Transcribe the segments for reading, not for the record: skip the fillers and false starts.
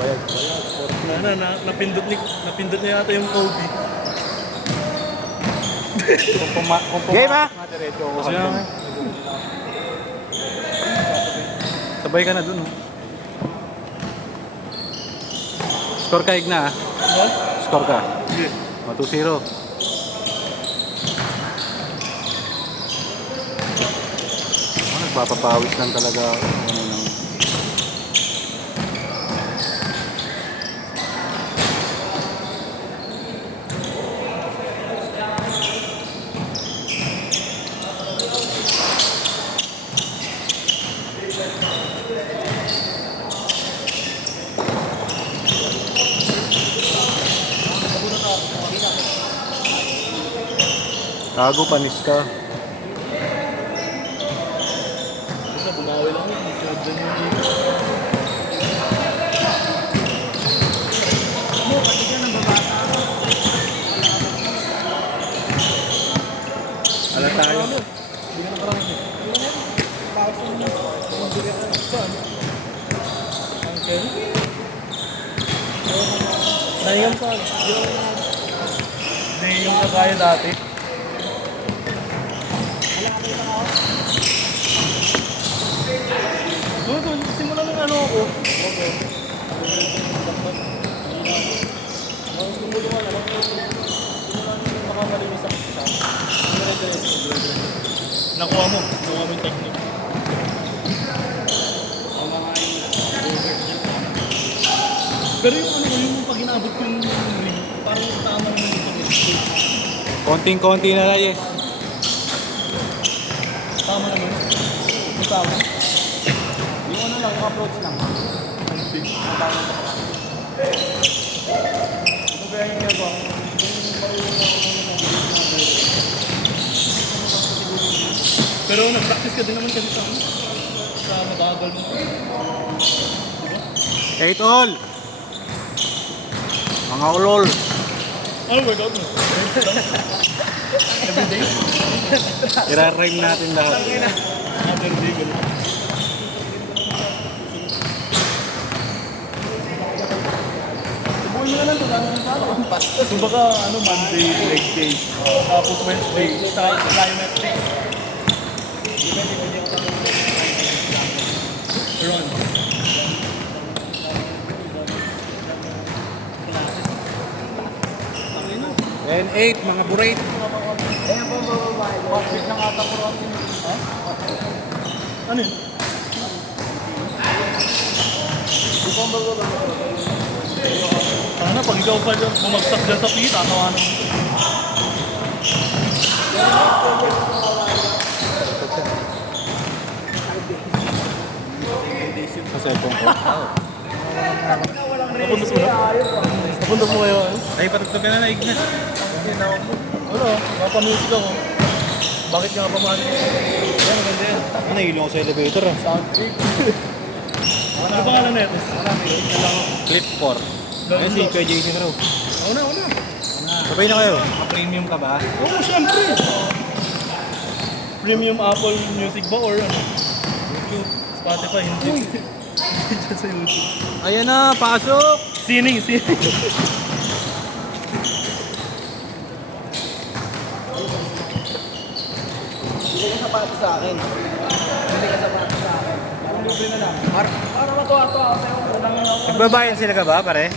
Bayag. Napindot niya yata yung Kobe. Game ha? Diretso ako. Kasi nga. Sabay ka na dun. Oh. Score ka, Igna. Ah. Score ka. Sige. 2-0. Nagpapapawis lang talaga ako. Tago, panis ka. Basta bumawi lang yun. Sunod dyan yung Ala tayo. Hindi ka na parang ito. Saan? Uncle? Nahingam saan? Hindi yung kagaya dati. Doon, simulan ng ano ako. Okay. Nakuha mo yung technique. Pero yung ano, yung pag inabot yung ring, parang tama naman yung pag-execute. Konting-konti na lang, yes. Tama naman. Yung tama. Yung ano lang, yung approach lang. Ang big. Ito kaya yung ginagawa ko. Pero nag-practice ka din naman kasi sa mabagal mo. Diba? 8 all. Mga ulol. Ano workout mo? Everyday? Ira-rhyme natin lahat. Everyday, gano'n. Subuhin mo na lang ito. Kung baka Monday, leg day. Tapos Wednesday, sa plyometrics. Run. And 8, mga burate. Ayan po mga babae. Outfit ng ata ko rin. Ha? Ano yun? Di po mga babae. Sana pag ikaw pa dyan, bumagsak dyan sa pita, tawanan mo. Sa cellphone ko. Napuntos mo na? Napuntos mo kayo? Ay, patugtog ka na naig na. Ano? Mapamusik ako. Bakit nga pamahal? Yan, maganda yan. Ano, nahilo ko sa elevator ah. Sound check. Ano pangalan na ito? Clip 4. Ayun si Kuya JC Raw. Una. Sabay na kayo. Premium ka ba? Oo, syempre. Premium Apple Music ba or ano? YouTube, Spotify, hindi. Diyan sa YouTube. Ayan na, pasok! Sining. Hindi ka sapatos sa akin. Hindi ka sapatos sa akin. Parang libre na lang. Parang matuwa-tuwa. Pero unang ako. Nagbabayan sila ka ba, pare?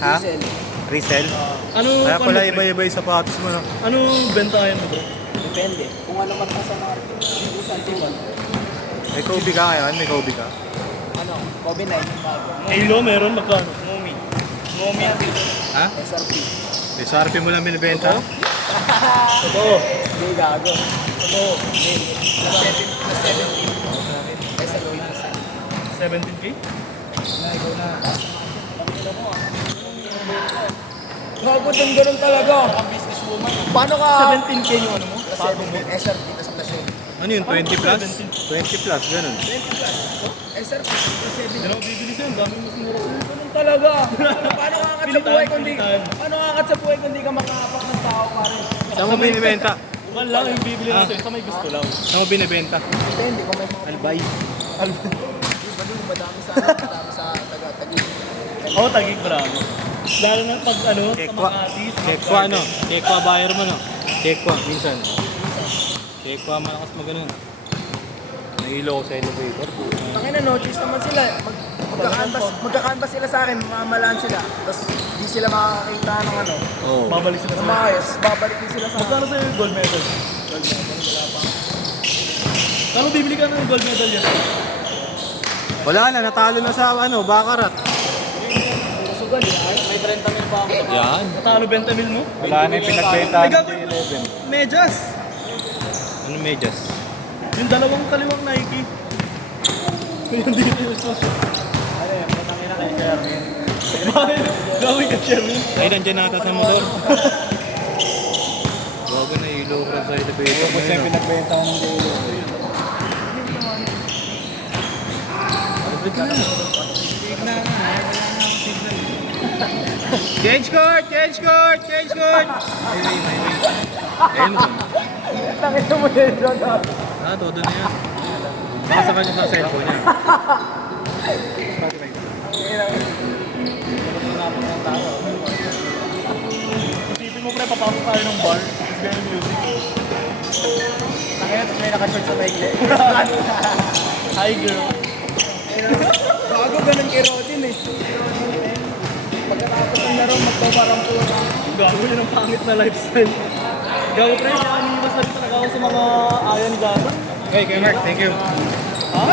Ha? Diesel. Resell? Ano Kaya pala ano, iba-iba yung sapatos mo, no? Anong bentayan mo bro? Depende. Kung ano man sa market. Kung saan tingin. May Kobe ka ngayon? May Kobe ka? Ano? Kobe 9 yung bago. Halo meron, magkano? Momi. Momi ang Ha? SRP. SRP mo lang binibenta? Totoo. Hindi gago. Totoo. Na 17. Kesa gawin na 17K? ikaw na. Gago din ganun talaga. Ang businesswoman. Paano ka? 17K yung ano mo? SRP tas plus yun. Ano yun? 20 plus? 20 plus, ganun. 20 plus. SRP plus 7. Hindi na ako bibili sa'yo. Ang dami mas mura sa'yo. Ganun talaga. Paano kakat sa buhay kundi? Pilitan. Paano kakat sa buhay kundi ka makahapak ng tao pare? Saan mo binibenta? Bukan lang yung bibili lang sa'yo. Sa may gusto lang. Saan mo binibenta? Depende kung may mga Albay. madami sa taga-tagig. Oo, Taguig Bravo. Lalo na pag ano, sa Kekwa. Makati, sa Kekwa ano? Kekwa buyer mo no? Kekwa, minsan. Kekwa malakas mag ganun. Nahilo ko sa elevator. Tangin na, notice naman sila. Magka-canvas sila sa akin, mamalaan sila. Tapos di sila makakakita ng ano. Oo. Babalik sila Ng sa maayos, babalik din sila sa akin. Magkano sa'yo yung gold medal? Gold medal, wala pa. Kano bibili ka ng gold medal yan? Wala na, natalo na sa ano, Baccarat. Sugal, may 30 mil pa ako. Yan. Natalo 20 mil mo? Wala na yung pinagbenta Ay, ng gagawin mo. J11. Medyas. Ano medyas? Yung dalawang kaliwang Nike. Yung dito yung suso. Ano yun, matangin na kay Sherwin. Bakit? Gawin ka, Sherwin. Ay, nandiyan nata sa motor. Bago na ilo ko sa elevator. Kasi yung pinagbenta ko ng J11. Change court! Change court! Change court! Ayun. Tangin mo yun, John. Ah, todo na yan. Baka sa kanya sa cellphone niya. Isipin mo pre, papasok tayo ng bar. It's very music. Tangin, tapos may nakashort sa maigli. Hi girl. Bago ganun kay Rodin eh. Pagkatapos ng laro, magpaparampo na. Gago yun ang pangit na lifestyle. Gago pre, naniniwas na rin talaga ako sa mga ayan gata. Okay, kay Mark, thank you. Ha?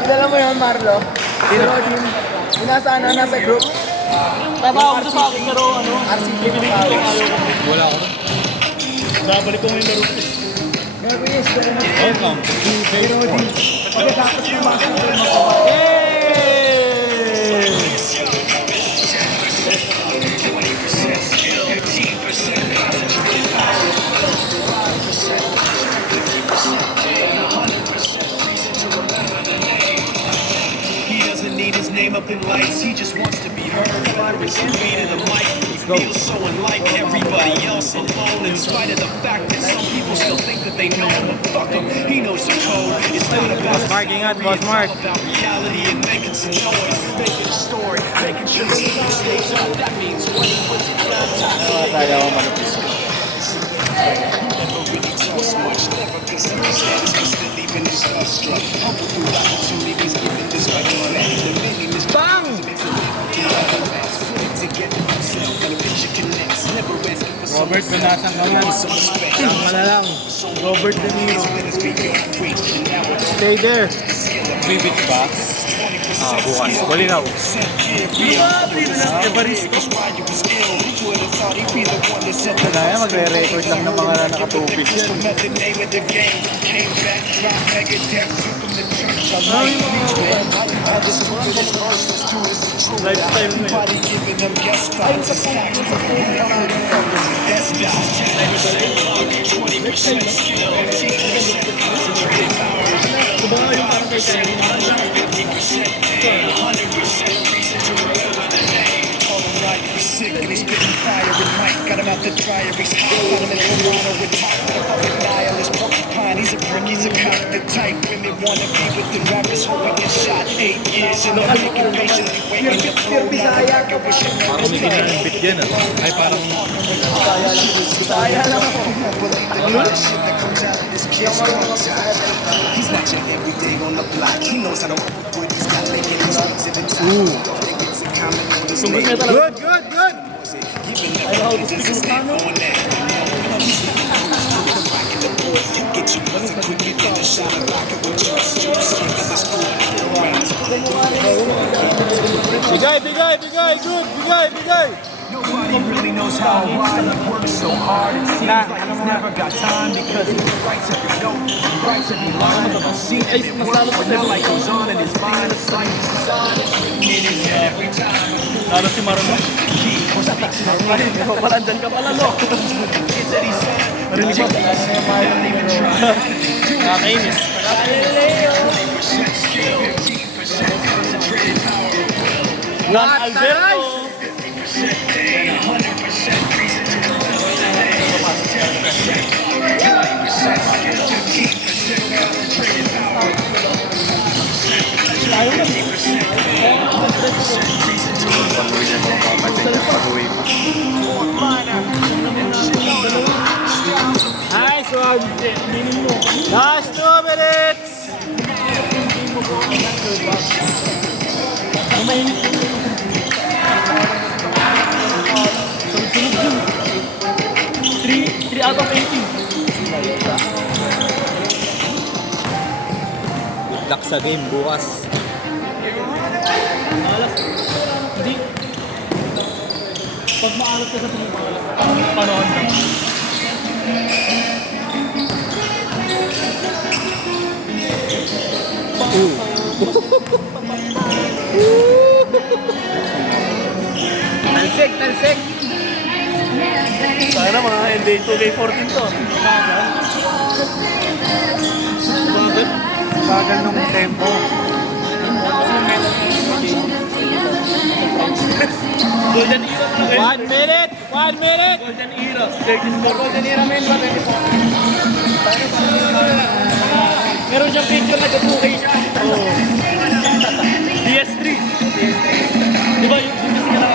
Kilala mo yun, Marlo? Si Rodin. Yung nasa ano, nasa group. Tama ako sa akin pero ano, RCB pipili ko yung ayaw ko. Wala ako. Babalik ko ngayon laro ko. Gago yes, Welcome to Facebook. pagkatapos ng mga He doesn't need his name up in lights, he just wants to be heard. Whether it's the beat of the mic, he feels so unlike everybody else alone. In spite of the fact that some people still think that they know him, but fuck him, he knows the code. It's not about Boss Mark, ingat, Boss Mark. it's all about reality and making some noise, making a story, making sure the story stays up. That means when he puts it down, never really talks much, never consider status, but still even his starstruck. Humble through opportunities, given this right on that. The meaning is Bang! putting together himself, and a picture connects. Never asking for some Robert, binasang ka mo. some respect. Tama na lang. Robert De Niro. It's beyond reach, and now it's Stay there. Bibit ba? Ah, bukas. Walinaw. Evaristo. Why you was ill? Who would have thought he'd be the one that set the Kaya magre-record lang ng mga nakatupis yan. Another name of the game. Came back, dropped Megadeth, took him to church. I'm like, man, I just took to this verse. Let's do this the truth. Lifestyle mo yun. Everybody giving them guest spots and stacks. That's that. 20% skill, 15% concentrated power. Kumbaga yung parang kay Kyrie na 50% pain, 100% reason to remember the name. Call him Ryan, he's sick and he's spitting fire with Mike. Got him out the dryer, he's hot. Found him in Toronto with top. What a fucking nihilist, porcupine. He's a prick, he's a cock. The type women wanna be with the rappers, hoping get shot. 8 years in the making, patiently waiting to blow. Now the record was shit. Parang hindi na ng bit yan ah. Ay, parang Kaya lang ako. Shit that comes out of this kid's tongue. He's not your everyday on the block. He knows how to work with these guys making these hits at the top. They get some comment on his Sumbot niya name. talaga. good, good, good. Giving I know how to speak stand Ilocano. on that. Rocking the board, get you buzzing quicker than a shot of rocket with juice. Skipping the school, around. Bigay, bigay, bigay. Good, bigay, bigay. Nobody really knows how why he works so hard. It seems like he's never got time because he writes every note, he writes every line. See Ay, it mas work, lalo pa but sa now like goes on in his mind. It's like he's on it, in his head every time. Lalo si Maron mo. Ay, ikaw pala, andyan ka pala, no? Kids that he said, Marinig mo. don't even try. Nakakainis. Juan Alberto. Pag-uwi pa. Nice one! Last 2 minutes! Three out of 18. Good luck sa game bukas. Alas. Hindi. Pag maalat ka sa tingin mo, alas. Panoon lang. Talsik, talsik! Sana mga NBA 2K14 to. Bagal. Bagal nung tempo. Golden era na kayo. 1 minute! 1 minute! Golden era. 34. Golden era men. Meron siyang picture na 2K siya. Oo. DS3. Di ba yung kasi ka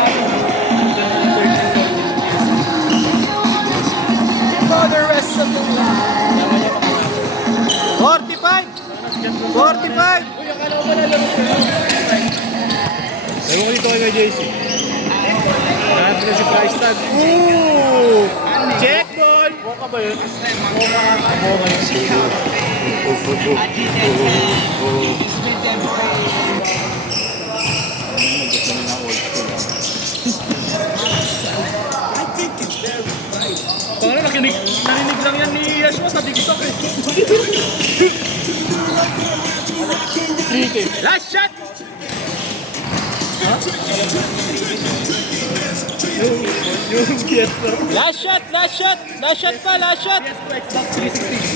For the rest of the night. 45! 45! Ewan ko dito kay JC. Lahat na si price tag. Ooh! Check ball! Moka ba yun? Parang narinig lang yan ni Yeshua sa TikTok eh. 3K. Last shot! Yung PS4. Last shot! Last shot! Last shot pa! Last shot! PS4 Xbox 360.